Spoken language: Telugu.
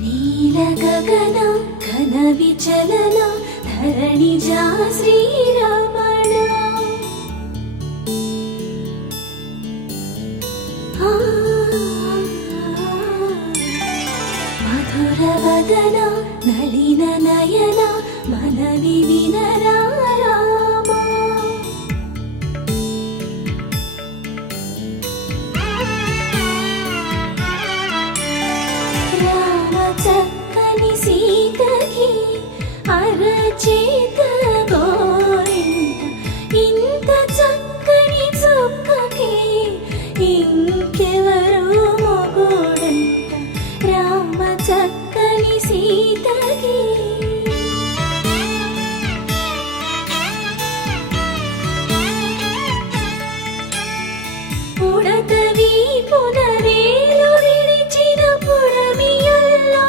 నీల గగన ఘన విచలన ధరణిజా శ్రీరమణ మధుర వదన నళిన నయన మనవి వినరా చక్కని సీతకి అరచేత గోరింట ఇంత చక్కని చుక్కకి ఇంకెవరు మొగుడంట రామ చక్కని సీతకి